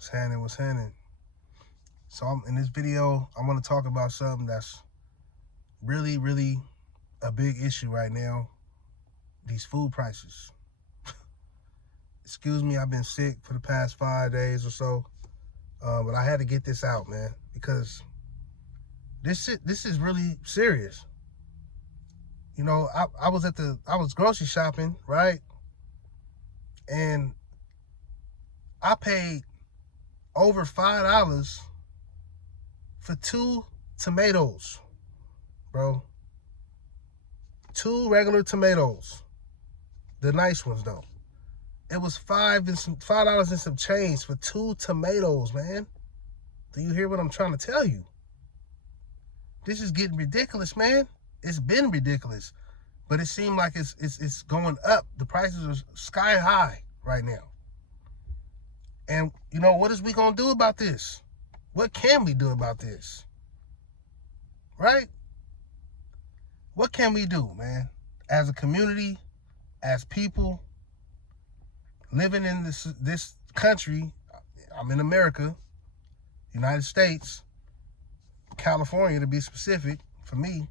What's happening? So in this video, I want to talk about something that's really, really a big issue right now. These food prices. Excuse me, I've been sick for the past 5 days or so, but I had to get this out, man, because this is really serious. You know, I was grocery shopping, right? And I paid over $5 for 2 tomatoes, bro. 2 regular tomatoes. The nice ones, though. It was $5 and some change for 2 tomatoes, man. Do you hear what I'm trying to tell you? This is getting ridiculous, man. It's been ridiculous, but it seemed like it's going up. The prices are sky high right now. And you know, what is we gonna do about this? What can we do about this? Right? What can we do, man? As a community, as people living in this country. I'm in America, United States, California to be specific. For me,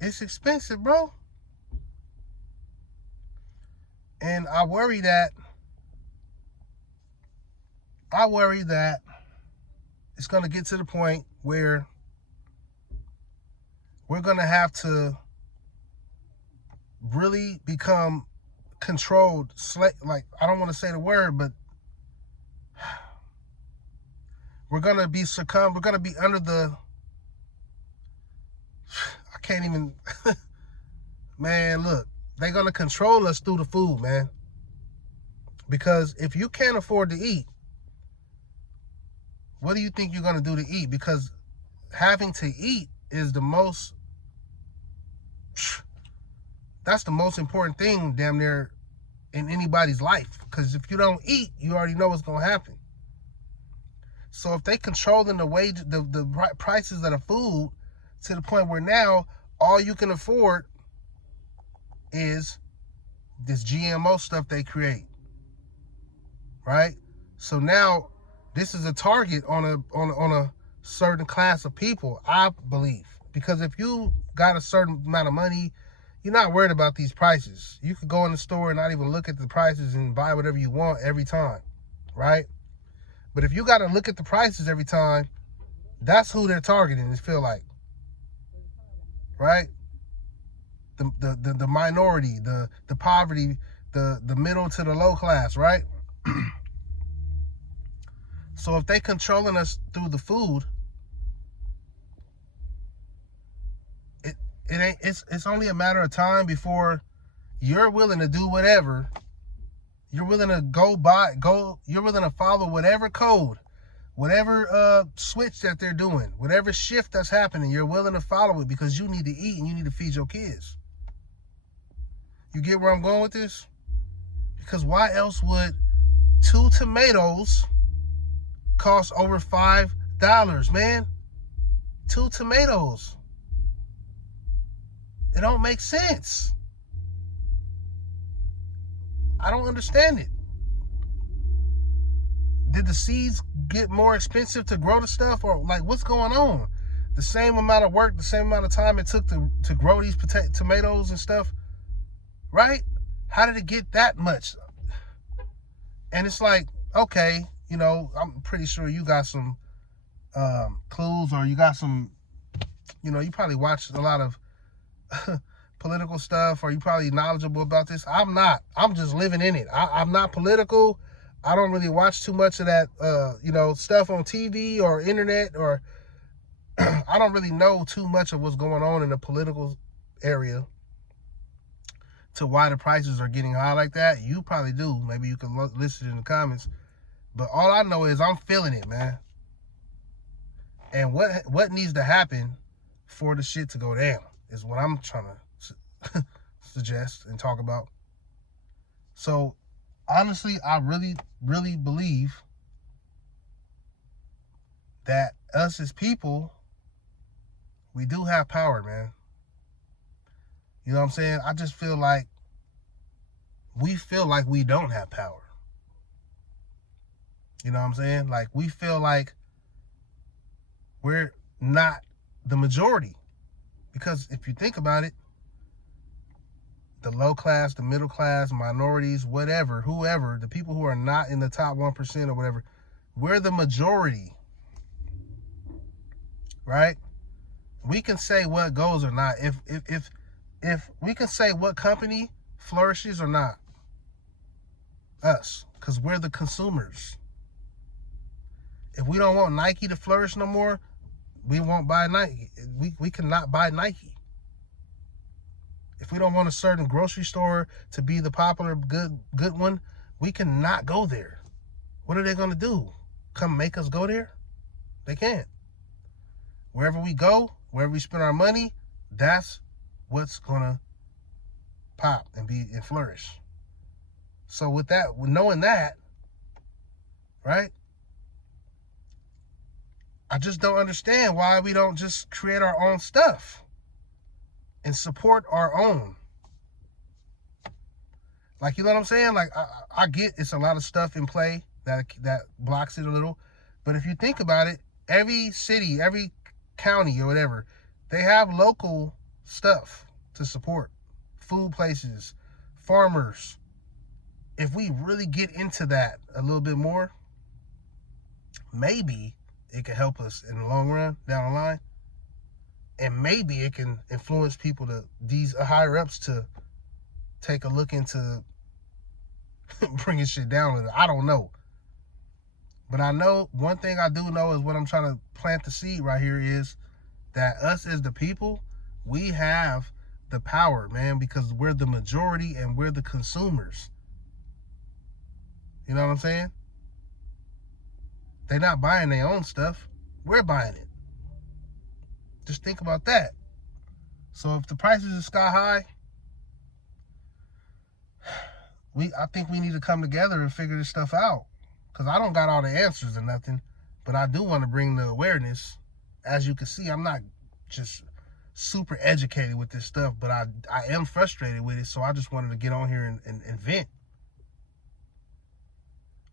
it's expensive, bro. And I worry that it's going to get to the point where we're going to have to really become controlled. Like, I don't want to say the word, but we're going to be under the, I can't even, man, look, they're going to control us through the food, man. Because if you can't afford to eat, what do you think you're going to do to eat? Because having to eat is that's the most important thing damn near in anybody's life. Because if you don't eat, you already know what's going to happen. So if they controlling the prices of the food to the point where now all you can afford is this GMO stuff they create, right? So now this is a target on a certain class of people, I believe. Because if you got a certain amount of money, you're not worried about these prices. You could go in the store and not even look at the prices and buy whatever you want every time, right? But if you got to look at the prices every time, that's who they're targeting, it feel like, right? The minority, the poverty, the middle to the low class, right? So if they controlling us through the food, it's only a matter of time before you're willing to do whatever. You're willing to you're willing to follow whatever code, whatever switch that they're doing, whatever shift that's happening, you're willing to follow it because you need to eat and you need to feed your kids. You get where I'm going with this? Because why else would 2 tomatoes cost over $5, man? 2 tomatoes. It don't make sense. I don't understand it. Did the seeds get more expensive to grow the stuff, or like what's going on? The same amount of work, the same amount of time it took to grow these tomatoes and stuff, right? How did it get that much? And it's like, okay, you know, I'm pretty sure you got some clues, or you got some, you know, you probably watched a lot of political stuff, or you probably knowledgeable about this. I'm not. I'm just living in it. I'm not political. I don't really watch too much of that, you know, stuff on TV or internet, or I don't really know too much of what's going on in the political area to why the prices are getting high like that. You probably do. Maybe you can listen in the comments. But all I know is I'm feeling it, man. And what needs to happen for the shit to go down is what I'm trying to suggest and talk about. So honestly, I really, really believe that us as people, we do have power, man. You know what I'm saying? I just feel like we don't have power. You know what I'm saying? Like, we feel like we're not the majority. Because if you think about it, the low class, the middle class, minorities, whatever, whoever, the people who are not in the top 1% or whatever, we're the majority, right? We can say what goes or not. If we can say what company flourishes or not, us, because we're the consumers. If we don't want Nike to flourish no more, we won't buy Nike. We cannot buy Nike. If we don't want a certain grocery store to be the popular good one, we cannot go there. What are they going to do? Come make us go there? They can't. Wherever we go, wherever we spend our money, that's what's going to pop and flourish. So with that, knowing that, right? I just don't understand why we don't just create our own stuff and support our own. Like, you know what I'm saying? Like, I get it's a lot of stuff in play that blocks it a little. But if you think about it, every city, every county or whatever, they have local stuff to support. Food places, farmers. If we really get into that a little bit more, maybe it can help us in the long run, down the line. And maybe it can influence people, these higher ups, to take a look into bringing shit down. I don't know. But I know, one thing I do know is what I'm trying to plant the seed right here is that us as the people, we have the power, man, because we're the majority and we're the consumers. You know what I'm saying? They're not buying their own stuff. We're buying it. Just think about that. So if the prices are sky high, I think we need to come together and figure this stuff out. Because I don't got all the answers or nothing, but I do want to bring the awareness. As you can see, I'm not just super educated with this stuff, but I am frustrated with it, so I just wanted to get on here and vent.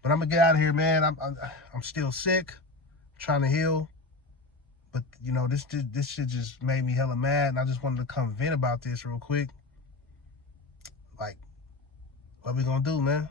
But I'm going to get out of here, man. I'm still sick, trying to heal. But, you know, this shit just made me hella mad, and I just wanted to come vent about this real quick. Like, what we gonna do, man?